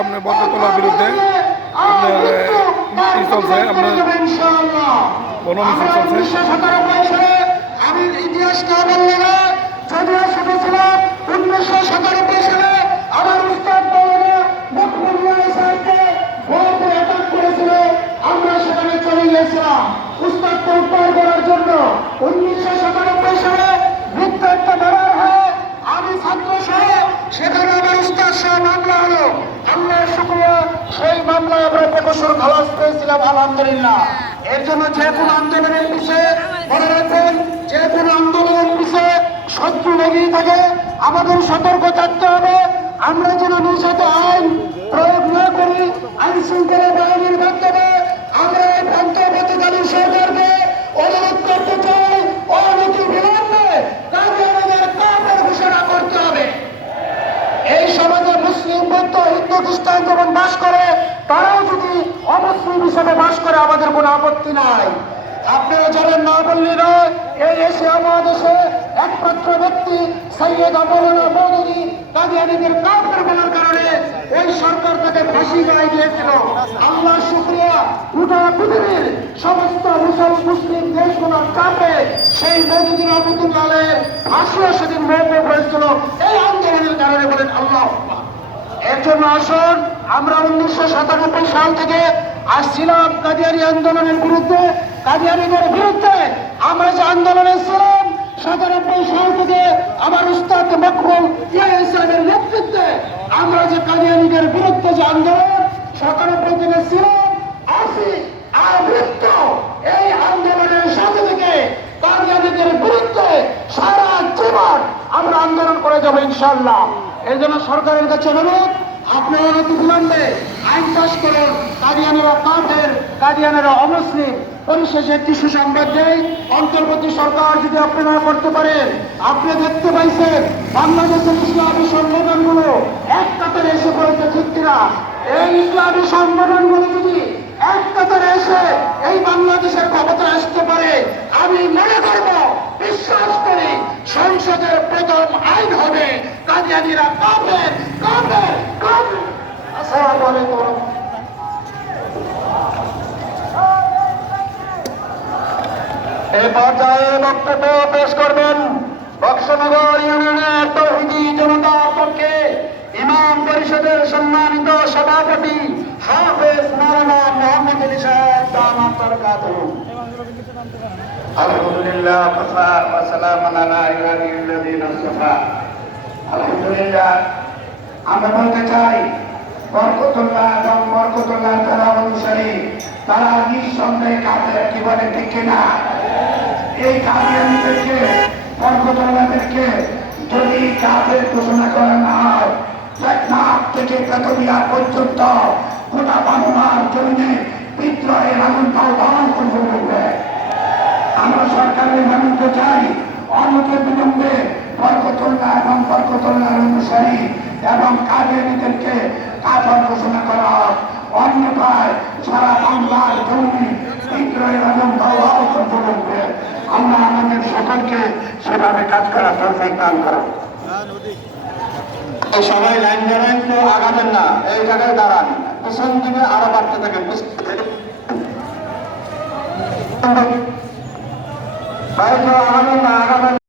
আপনার বটতলার বিরুদ্ধে আপনার মিছিল চলছে, আপনার কোনো মিছিল চলছে। উনিশশো আমরা সেখানে চলে গেছিলাম। উস্তাদকে করার জন্য। উনিশশো সাতানব্বই সালে মামলায় ভালো পেয়েছিলাম আলহামদুলিল্লাহ। এর জন্য যে কোনো আন্দোলনের পিছিয়ে মনে রাখবেন, যে কোনো আন্দোলনের পিছিয়ে শত্রু লেগেই থাকে। আমাদের সতর্ক থাকতে হবে। আমরা যেন নিষেধ আইন প্রয়োগ না করি, আইন শৃঙ্খলা বাহিনীর মাধ্যমে আমরা এই অন্তর্বর্তীকালীন সরকারকে অনুরোধ করতে চাই অনতি বিলম্বে তাকে আমাদের কাপের ঘোষণা করতে হবে এই সমাজে মুসলিম বৌদ্ধ হিন্দু, খ্রিস্টান যেমন বাস করে, তারাও যদি অমুসলিম হিসেবে বাস করে, আমাদের কোনো আপত্তি নাই। আপনারা জানেন না বললি নয়, এই এশিয়া মহাদেশে একমাত্র ব্যক্তি সৈয়দ আমলানা মৌদুদি কাদিয়ানিদের কাফের বলার কারণে এই সরকার তাকে ফাঁসি গায়ে দিয়েছিল। আল্লাহ শুক্রিয়া, গোটা পৃথিবীর সমস্ত মুসল, মুসলিম দেশগুলোর চাপে সেই মৌদুদি রহমতুল্লাহের ফাঁসিও সেদিন মৌকুব হয়েছিল এই আন্দোলনের কারণে বলেন আল্লাহ। এর জন্য আসুন, আমরা উনিশশো সাতানব্বই সাল থেকে আসছিলাম কাদিয়ারি আন্দোলনের বিরুদ্ধে। কাদিয়ারিদের বিরুদ্ধে আমরা যে আন্দোলনে ছিলাম, সাতানব্বই সাল থেকে আমার উস্তাদ মকবুল ইসলামের নেতৃত্বে আমরা যে কাদিয়ারিদের বিরুদ্ধে যে আন্দোলন, সাতানব্বই থেকে ছিলাম ইনশাল্লাহ এই জন্য সরকারের কাছে অনুরোধ আপনারা অতি বিলম্বে আইন পাশ করুন কাদিয়ানেরা কাঠের কাদিয়ানেরা অমুসলিম পরিশেষে একটি সুসংবাদ দেয়। অন্তর্বর্তী সরকার যদি আপনারা করতে পারেন, আপনি দেখতে পাইছেন বাংলাদেশের ইসলামী সংগঠনগুলো এক কাতারে এসে পড়েছে, ঠিক কিনা? এই ইসলামী সংগঠনগুলো যদি এক কাতারে এসে এই বাংলাদেশের ক্ষমতা আসতে পারে, আমি কাদিয়ানিরা কাফের কাফের কাফের আসসালামু আলাইকুম। এই করবেন বক্সনগর ইউনিয়নের তৌহিদি জনতার পক্ষে ইমাম পরিষদের সম্মানিত সভাপতি হাফেজ মাওলানা মোহাম্মদ আলী সাহেব দামাত বরকাতুহু সালামান আলা ইবাদিল্লাযিনা ইসতাফা আলহামদুলিল্লাহ, আমরা বলতে চাই, বরকতুল্লাহ এবং বরকতুল্লাহ তারা অনুসারী, তারা নিঃসন্দেহে কাদের কি বলে, ঠিক কিনা? এই কাদিয়ানিদেরকে বরকতুল্লাহদেরকে যদি কাদের ঘোষণা করা না হয় টেকনাফ থেকে পেতরিয়া পর্যন্ত গোটা বাংলার জমিনে বিদ্রোহের আগুনটাও করতে হবে আমরা সরকারের জানাতে চাই অনতি বিলম্বে বরকতুল্লাহ এবং বরকতুল্লাহ অনুসারী এবং কাজেরিদেরকে কাজর ঘোষণা করা অন্যথায় সারা বাংলার জমি বিদ্রোহের এবং প্রভাব করতে আমরা আমাদের সকলকে সেভাবে কাজ করার তৌফিক দান করো সবাই লাইন দাঁড়ান তো আগাবেন না, এই জায়গায় দাঁড়ান। পিছন দিকে আরও বাড়তে থাকেন ভাই আগাবেন না, আগাবেন